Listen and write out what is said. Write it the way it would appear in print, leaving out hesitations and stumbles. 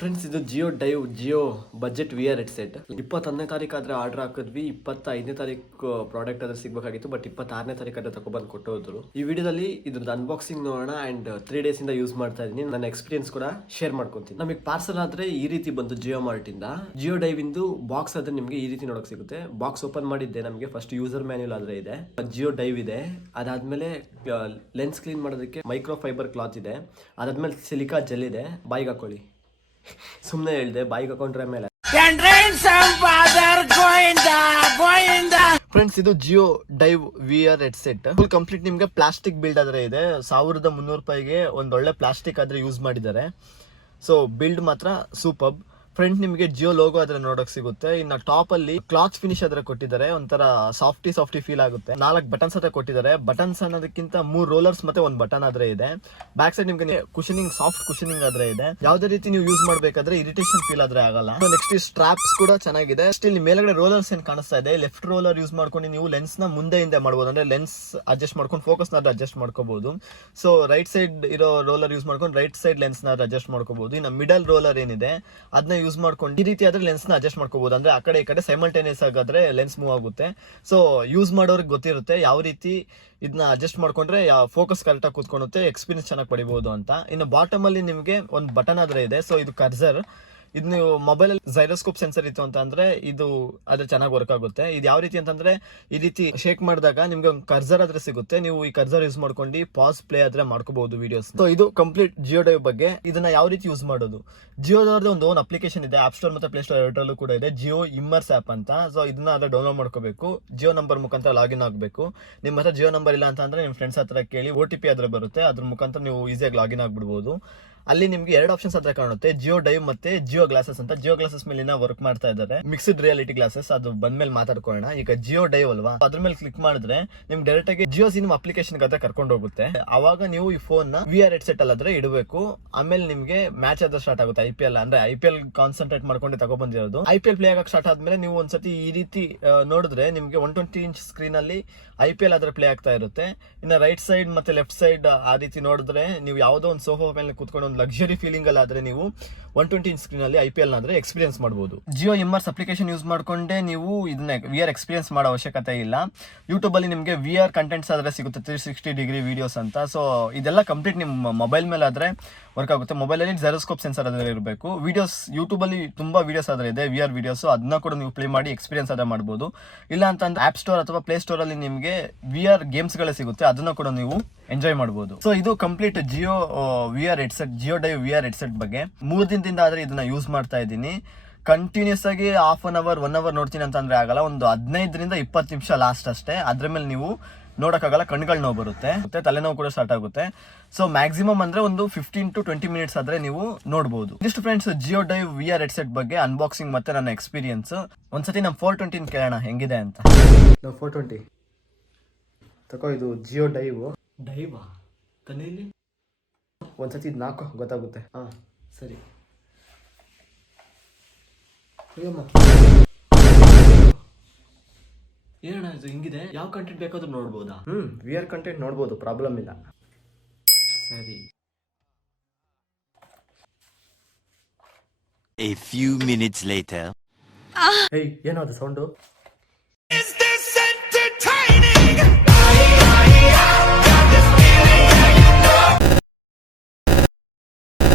Friends, ಇದು Jio budget VR headset 21ನೇ ತಾರೀಕು ಆದ್ರೆ ಆರ್ಡರ್ ಹಾಕಿದ್ವಿ. 25ನೇ ತಾರೀಕು ಪ್ರಾಡಕ್ಟ್ ಆದ್ರೆ ಸಿಗಬೇಕಾಗಿತ್ತು, ಬಟ್ 26ನೇ ತಾರೀಕು ಆದ್ರೆ ತಗೊಬಂದು ಕೊಟ್ಟೋದ್ರು. ಈ ವಿಡಿಯೋದಲ್ಲಿ ಇದ್ರದ್ದು ಅನ್ಬಾಕ್ಸಿಂಗ್ ನೋಡೋಣ ಅಂಡ್ 3 ಡೇಸ್ ಇಂದ ಯೂಸ್ ಮಾಡ್ತಾ ಇದೀನಿ. ನನ್ನ ಎಕ್ಸ್ಪೀರಿಯನ್ಸ್ ಕೂಡ ಶೇರ್ ಮಾಡ್ಕೊಂತೀನಿ. ನಮಗೆ ಪಾರ್ಸಲ್ ಆದ್ರೆ ಈ ರೀತಿ ಬಂತು ಜಿಯೋ ಮಾರ್ಟ್ ಇಂದ. ಜಿಯೋ ಡೈವ್ ಇಂದು ಬಾಕ್ಸ್ ಆದ್ರೆ ನಿಮಗೆ ಈ ರೀತಿ ನೋಡಕ್ ಸಿಗುತ್ತೆ. ಬಾಕ್ಸ್ ಓಪನ್ ಮಾಡಿದ್ದೆ, ನಮಗೆ ಫಸ್ಟ್ ಯೂಸರ್ ಮ್ಯಾನ್ಯುಯಲ್ ಆದ್ರೆ ಇದೆ, ಜಿಯೋ ಡೈವ್ ಇದೆ, ಅದಾದ್ಮೇಲೆ ಲೆನ್ಸ್ ಕ್ಲೀನ್ ಮಾಡೋದಕ್ಕೆ ಮೈಕ್ರೋ ಫೈಬರ್ ಕ್ಲಾತ್ ಇದೆ, ಅದಾದ್ಮೇಲೆ ಸಿಲಿಕಾ ಜೆಲ್ ಇದೆ. ಬಾಯಿಗೆ ಹಾಕೊಳ್ಳಿ, ಸುಮ್ಮನೆ ಹೇಳ್ದೆ, ಬಾಯಿಗೆ ಹಾಕೊಂಡ್ರೆ ಮೇಲೆ. ಫ್ರೆಂಡ್ಸ್, ಇದು Jio dive VR headset full complete ನಿಮ್ಗೆ ಪ್ಲಾಸ್ಟಿಕ್ ಬಿಲ್ಡ್ ಆದ್ರೆ ಇದೆ. 1300 ರೂಪಾಯಿಗೆ ಒಂದ್ ಒಳ್ಳೆ ಪ್ಲಾಸ್ಟಿಕ್ ಆದ್ರೆ ಯೂಸ್ ಮಾಡಿದ್ದಾರೆ. ಸೊ ಬಿಲ್ಡ್ ಮಾತ್ರ ಸೂಪರ್. ಫ್ರಂಟ್ ನಿಮಗೆ ಜಿಯೋ ಲೋಗೋ ಆದ್ರೆ ನೋಡಕ್ ಸಿಗುತ್ತೆ. ಇನ್ನ ಟಾಪ್ ಅಲ್ಲಿ ಕ್ಲಾತ್ ಫಿನಿಶ್ ಆದ್ರೆ ಕೊಟ್ಟಿದ್ದಾರೆ, ಒಂಥರ ಸಾಫ್ಟಿ ಫೀಲ್ ಆಗುತ್ತೆ. 4 ಬಟನ್ಸ್ ಆದ್ರೆ ಕೊಟ್ಟಿದ್ದಾರೆ. ಬಟನ್ಸ್ ಅನ್ನೋದಕ್ಕಿಂತ 3 ರೋಲರ್ಸ್ ಮತ್ತೆ 1 ಬಟನ್ ಆದ್ರೆ ಇದೆ. ಬ್ಯಾಕ್ ಸೈಡ್ ನಿಮ್ಗೆ ಕುಶನಿಂಗ್, ಸಾಫ್ಟ್ ಕುಶನಿಂಗ್ ಆದ್ರೆ ಇದೆ. ಯಾವ್ದೇ ರೀತಿ ನೀವು ಯೂಸ್ ಮಾಡ್ಬೇಕಾದ್ರೆ ಇರಿಟೇಷನ್ ಫೀಲ್ ಆದ್ರೆ ಆಗಲ್ಲ. ನೆಕ್ಸ್ಟ್ ಸ್ಟ್ರಾಪ್ಸ್ ಕೂಡ ಚೆನ್ನಾಗಿದೆ. ಸ್ಟಿಲ್ ಮೇಲ್ಗಡೆ ರೋಲರ್ಸ್ ಏನ್ ಕಾಣಿಸ್ತಾ ಇದೆ, ಲೆಫ್ಟ್ ರೋಲರ್ ಯೂಸ್ ಮಾಡ್ಕೊಂಡು ನೀವು ಲೆನ್ಸ್ ನ ಮುಂದೆ ಹಿಂದೆ ಮಾಡಬಹುದು. ಅಂದ್ರೆ ಲೆನ್ಸ್ ಅಡ್ಜಸ್ಟ್ ಮಾಡ್ಕೊಂಡು ಫೋಕಸ್ ನ ಅಡ್ಜಸ್ಟ್ ಮಾಡ್ಕೋಬಹುದು. ಸೊ ರೈಟ್ ಸೈಡ್ ಇರೋ ರೋಲರ್ ಯೂಸ್ ಮಾಡ್ಕೊಂಡು ರೈಟ್ ಸೈಡ್ ಲೆನ್ಸ್ ನ ಅಡ್ಜಸ್ಟ್ ಮಾಡ್ಕೋಬಹುದು. ಇನ್ನು ಮಿಡಲ್ ರೋಲರ್ ಏನಿದೆ ಅದನ್ನ ಯೂಸ್ ಮಾಡ್ಕೊಂಡು ಈ ರೀತಿ ಆದ್ರೆ ಲೆನ್ಸ್ ನ ಅಡ್ಜಸ್ಟ್ ಮಾಡ್ಕೋಬಹುದು. ಅಂದ್ರೆ ಆ ಕಡೆ ಈ ಕಡೆ ಸೈಮಲ್ಟೇನಿಯಸ್ ಆಗಾದ್ರೆ ಲೆನ್ಸ್ ಮೂವ್ ಆಗುತ್ತೆ. ಸೊ ಯೂಸ್ ಮಾಡೋರಿಗೆ ಗೊತ್ತಿರುತ್ತೆ ಯಾವ ರೀತಿ ಇದನ್ನ ಅಡ್ಜಸ್ಟ್ ಮಾಡ್ಕೊಂಡ್ರೆ ಫೋಕಸ್ ಕರೆಕ್ಟ್ ಆಗಿ ಕೂತ್ಕೊಳ್ಳುತ್ತೆ, ಎಕ್ಸ್ಪೀರಿಯನ್ಸ್ ಚೆನ್ನಾಗಿ ಪಡಿಬಹುದು ಅಂತ. ಇನ್ನು ಬಾಟಮ್ ಅಲ್ಲಿ ನಿಮಗೆ ಒಂದು ಬಟನ್ ಆದ್ರೆ ಇದೆ. ಸೊ ಇದು ಕರ್ಸರ್. ಇದು ನೀವು ಮೊಬೈಲ್ ಅಲ್ಲಿ ಜೈರೋಸ್ಕೋಪ್ ಸೆನ್ಸರ್ ಇತ್ತು ಅಂತ ಅಂದ್ರೆ ಇದು ಅದ್ರ ಚೆನ್ನಾಗಿ ವರ್ಕ್ ಆಗುತ್ತೆ. ಇದು ಯಾವ ರೀತಿ ಅಂತಂದ್ರೆ ಈ ರೀತಿ ಶೇಕ್ ಮಾಡಿದಾಗ ನಿಮ್ಗೆ ಒಂದು ಕರ್ಸರ್ ಆದ್ರೆ ಸಿಗುತ್ತೆ. ನೀವು ಈ ಕರ್ಸರ್ ಯೂಸ್ ಮಾಡ್ಕೊಂಡು ಪಾಸ್ ಪ್ಲೇ ಆದ್ರೆ ಮಾಡ್ಕೋಬಹುದು ವಿಡಿಯೋಸ್. ಸೊ ಇದು ಕಂಪ್ಲೀಟ್ ಜಿಯೋ ಡೈವ್ ಬಗ್ಗೆ. ಇದನ್ನ ಯಾವ ರೀತಿ ಯೂಸ್ ಮಾಡೋದು, ಜಿಯೋದವ್ರದ್ದು ಒಂದು ಓನ್ ಅಪ್ಲಿಕೇಶನ್ ಇದೆ, ಆಪ್ ಸ್ಟೋರ್ ಮತ್ತೆ ಪ್ಲೇ ಸ್ಟೋರ್ ಎರಡರಲ್ಲೂ ಕೂಡ ಇದೆ, ಜಿಯೋ ಇಮ್ಮರ್ಸ್ ಆಪ್ ಅಂತ. ಸೊ ಇದನ್ನ ಅದ್ರ ಡೌನ್ಲೋಡ್ ಮಾಡ್ಕೋಬೇಕು. ಜಿಯೋ ನಂಬರ್ ಮುಖಾಂತರ ಲಾಗಿನ್ ಆಗಬೇಕು. ನಿಮ್ಮ ಹತ್ರ ಜಿಯೋ ನಂಬರ್ ಇಲ್ಲ ಅಂತ ಅಂದ್ರೆ ನಿಮ್ಮ ಫ್ರೆಂಡ್ಸ್ ಹತ್ರ ಕೇಳಿ OTP ಆದ್ರೆ ಬರುತ್ತೆ, ಅದ್ರ ಮುಖಾಂತರ ನೀವು ಈಸಿಯಾಗಿ ಲಾಗಿನ್ ಆಗ್ಬಿಡ್ಬೋದು. ಅಲ್ಲಿ ನಿಮ್ಗೆ 2 ಆಪ್ಷನ್ಸ್ ಹತ್ರ ಕಾಣುತ್ತೆ, ಜಿಯೋ ಡೈವ್ ಮತ್ತೆ ಜಿಯೋ ಗ್ಲಾಸಸ್ ಅಂತ. ಜಿಯೋ ಗ್ಲಾಸಸ್ ಮೇಲೆ ವರ್ಕ್ ಮಾಡ್ತಾ ಇದ್ದಾರೆ, ಮಿಕ್ಸ್ಡ್ ರಿಯಾಲಿಟಿ ಗ್ಲಾಸಸ್. ಅದು ಬಂದ್ಮೇಲೆ ಮಾತಾಡ್ಕೊಳ್ಳೋಣ. ಈಗ ಜಿಯೋ ಡೈವ್ ಅಲ್ವಾ, ಅದ್ರ ಮೇಲೆ ಕ್ಲಿಕ್ ಮಾಡಿದ್ರೆ ನಿಮ್ಗೆ ಡೈರೆಕ್ಟ್ ಆಗಿ ಜಿಯೋ ಸಿನಿಮಾ ಅಪ್ಲಿಕೇಶನ್ ಆದ್ರೆ ಕರ್ಕೊಂಡು ಹೋಗುತ್ತೆ. ಅವಾಗ ನೀವು ಈ ಫೋನ್ ನ VR ಹೆಡ್ಸೆಟ್ ಅಲ್ಲಾದ್ರೆ ಇಡಬೇಕು. ಆಮೇಲೆ ನಿಮ್ಗೆ ಮ್ಯಾಚ್ ಆದ್ರೆ ಸ್ಟಾರ್ಟ್ ಆಗುತ್ತೆ. IPL ಅಂದ್ರೆ IPL ಕಾನ್ಸಂಟ್ರೇಟ್ ಮಾಡ್ಕೊಂಡು ತಗೊಬಂದಿರೋದು. IPL ಪ್ಲೇ ಆಗಕ್ಕೆ ಸ್ಟಾರ್ಟ್ ಆದ್ಮೇಲೆ ನೀವು ಒಂದ್ಸತಿ ಈ ರೀತಿ ನೋಡಿದ್ರೆ ನಿಮ್ಗೆ 120 ಇಂಚ್ ಸ್ಕ್ರೀನ್ ಅಲ್ಲಿ IPL ಆದ್ರೆ ಪ್ಲೇ ಆಗ್ತಾ ಇರುತ್ತೆ. ಇನ್ನು ರೈಟ್ ಸೈಡ್ ಮತ್ತೆ ಲೆಫ್ಟ್ ಸೈಡ್ ಆ ರೀತಿ ನೋಡಿದ್ರೆ ನೀವು ಯಾವುದೋ ಒಂದು ಸೋಫಾ ಮೇಲೆ ಕೂತ್ಕೊಂಡು ಒಂದು ಲಕ್ಸುರಿ ಫೀಲಿಂಗ್ ಅಲ್ಲಿ ಆದ್ರೆ ನೀವು 120 ಇಂಚ್ ಸ್ಕ್ರೀನ್ ಅಲ್ಲಿ IPL ಆದ್ರೆ ಎಕ್ಸ್ಪೀರಿಯನ್ಸ್ ಮಾಡಬಹುದು. ಜಿಯೋ ಇಮ್ಮರ್ಸ್ ಅಪ್ಲಿಕೇಶನ್ ಯೂಸ್ ಮಾಡ್ಕೊಂಡೆ ನೀವು ಇದನ್ನ VR ಎಕ್ಸ್ಪೀರಿಯನ್ಸ್ ಮಾಡೋ ಅವಶ್ಯಕತೆ ಇಲ್ಲ. ಯೂಟ್ಯೂಬ್ ಅಲ್ಲಿ ನಿಮಗೆ VR ಕಂಟೆಂಟ್ಸ್ ಆದ್ರೆ ಸಿಗುತ್ತೆ, 360 ಡಿಗ್ರಿ ವಿಡಿಯೋಸ್ ಅಂತ. ಸೊ ಇದೆಲ್ಲ ಕಂಪ್ಲೀಟ್ ನಿಮ್ಮ ಮೊಬೈಲ್ ಮೇಲೆ ಆದ್ರೆ ವರ್ಕ್ ಆಗುತ್ತೆ. ಮೊಬೈಲ್ ಅಲ್ಲಿ ಜೈರೋಸ್ಕೋಪ್ ಸೆನ್ಸರ್ ಆದ್ರೆ ಇರಬೇಕು. ವಿಡಿಯೋಸ್ ಯೂಟ್ಯೂಬ್ ಅಲ್ಲಿ ತುಂಬಾ ವಿಡಿಯೋಸ್ ಆದ್ರೆ ಇದೆ, VR ವಿಡಿಯೋಸ್, ಅದನ್ನ ಕೂಡ ನೀವು ಪ್ಲೇ ಮಾಡಿ ಎಕ್ಸ್ಪೀರಿಯನ್ಸ್ ಆದ್ರೆ ಮಾಡಬಹುದು. ಇಲ್ಲ ಅಂತಂದ್ರೆ ಆಪ್ ಸ್ಟೋರ್ ಅಥವಾ ಪ್ಲೇ ಸ್ಟೋರ್ ಅಲ್ಲಿ ನಿಮಗೆ VR ಗೇಮ್ಸ್ ಗಳೇ ಸಿಗುತ್ತೆ, ಅದನ್ನ ಕೂಡ ನೀವು ಎಂಜಾಯ್ ಮಾಡಬಹುದು. ಸೊ ಇದು complete Jio VR headset, Jio dive VR headset ಬಗ್ಗೆ. 3 ದಿನದಿಂದ ಆದ್ರೆ ಇದನ್ನ ಯೂಸ್ ಮಾಡ್ತಾ ಇದ್ದೀನಿ. ಕಂಟಿನ್ಯೂಸ್ ಆಗಿ ಹಾಫ್ ಅನ್ ಅವರ್ 1 ಅವರ್ ನೋಡ್ತೀನಿ ಅಂತಂದ್ರೆ ಆಗಲ್ಲ. ಒಂದು 15ರಿಂದ 20 ನಿಮಿಷ ಲಾಸ್ಟ್ ಅಷ್ಟೇ. ಅದ್ರ ಮೇಲೆ ನೀವು ನೋಡಕ್ಕಾಗಲ್ಲ, ಕಣ್ಗಳು ನೋವು ಬರುತ್ತೆ, ತಲೆನೋವು ಕೂಡ ಸ್ಟಾರ್ಟ್ ಆಗುತ್ತೆ. ಸೊ ಮ್ಯಾಕ್ಸಿಮಮ್ ಅಂದ್ರೆ ಒಂದು 15 to 20 ಮಿನಿಟ್ಸ್ ಆದ್ರೆ ನೀವು ನೋಡಬಹುದು. ಇಷ್ಟು friends Jio dive VR headset ಬಗ್ಗೆ ಅನ್ಬಾಕ್ಸಿಂಗ್ ಮತ್ತೆ ನನ್ನ ಎಕ್ಸ್ಪೀರಿಯನ್ಸ್. ಒಂದ್ಸತಿ ನಮ್ಮ 420 ಕೇಳೋಣ ಹೆಂಗಿದೆ ಅಂತ. ನಾವು 420 ತಗೋ. ಇದು ಜಿಯೋ ಡೈವಾ ತಲೆಯಲ್ಲಿ ಒಂದ್ಸತಿ ಇದು ನಾಲ್ಕು ಗೊತ್ತಾಗುತ್ತೆ. ಹಾ ಸರಿ. ಏನಣ್ಣ ಇದು ಹಿಂಗಿದೆ? ಯಾವ ಕಂಟೆಂಟ್ ಬೇಕಾದ್ರೂ ನೋಡ್ಬೋದಾ? VR ಕಂಟೆಂಟ್ ನೋಡ್ಬೋದು, ಪ್ರಾಬ್ಲಮ್ ಇಲ್ಲ. ಸರಿ. A few minutes later. ಏಯ್, ಏನದು ಸೌಂಡು?